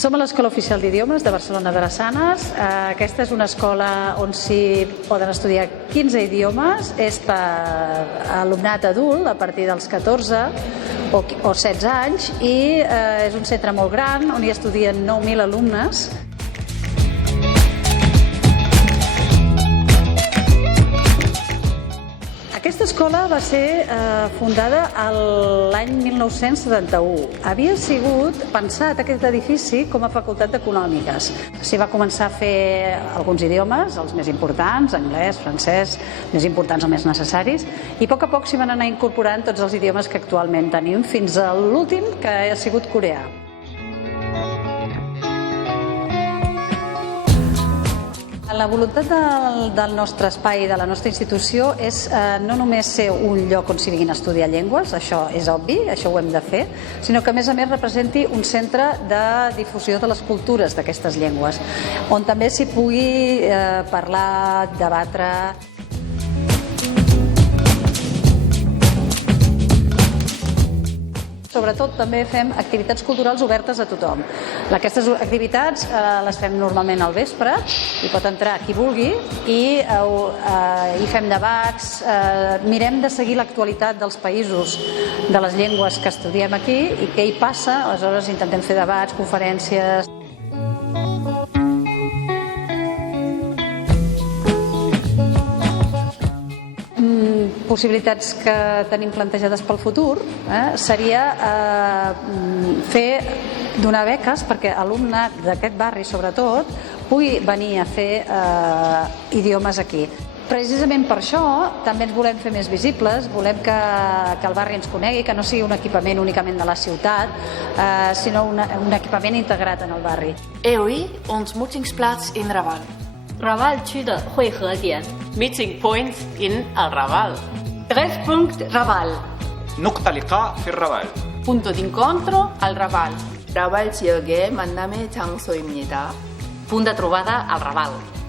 Som a l'Escola Oficial d'Idiomes de Barcelona Drassanes. Aquesta és una escola on s'hi poden estudiar 15 idiomes. És per alumnat adult a partir dels 14 o 16 anys i és un centre molt gran on hi estudien 9.000 alumnes. Aquesta escola va ser fundada l'any 1971. Havia sigut pensat aquest edifici com a facultat d'Econòmiques. S'hi va començar a fer alguns idiomes, els més importants, anglès, francès, més importants o més necessaris, i a poc s'hi van anar incorporant tots els idiomes que actualment tenim, fins a l'últim, que ha sigut coreà. La voluntat del nostre espai, de la nostra institució, és no només ser un lloc on s'hi vinguin a estudiar llengües, això és obvi, això ho hem de fer, sinó que a més representi un centre de difusió de les cultures d'aquestes llengües, on també s'hi pugui parlar, debatre. Sobretot també fem activitats culturals obertes a tothom. Aquestes activitats les fem normalment al vespre, hi pot entrar qui vulgui i hi fem debats, mirem de seguir l'actualitat dels països de les llengües que estudiem aquí i què hi passa, aleshores intentem fer debats, conferències. Possibilitats que tenim plantejades pel futur seria donar beques perquè alumnat d'aquest barri, sobretot, pugui venir a fer idiomes aquí. Precisament per això també ens volem fer més visibles, volem que el barri ens conegui, que no sigui un equipament únicament de la ciutat, sinó un equipament integrat en el barri. EOI ontmoetingsplaats in Raval. Raval 区的汇合点 Meeting point in el Raval. Treffpunkt Raval. نقطة لقاء في الربال. Punto d'incontro al Raval. 라발 지역의 만남의 장소입니다. Punt de trobada al Raval.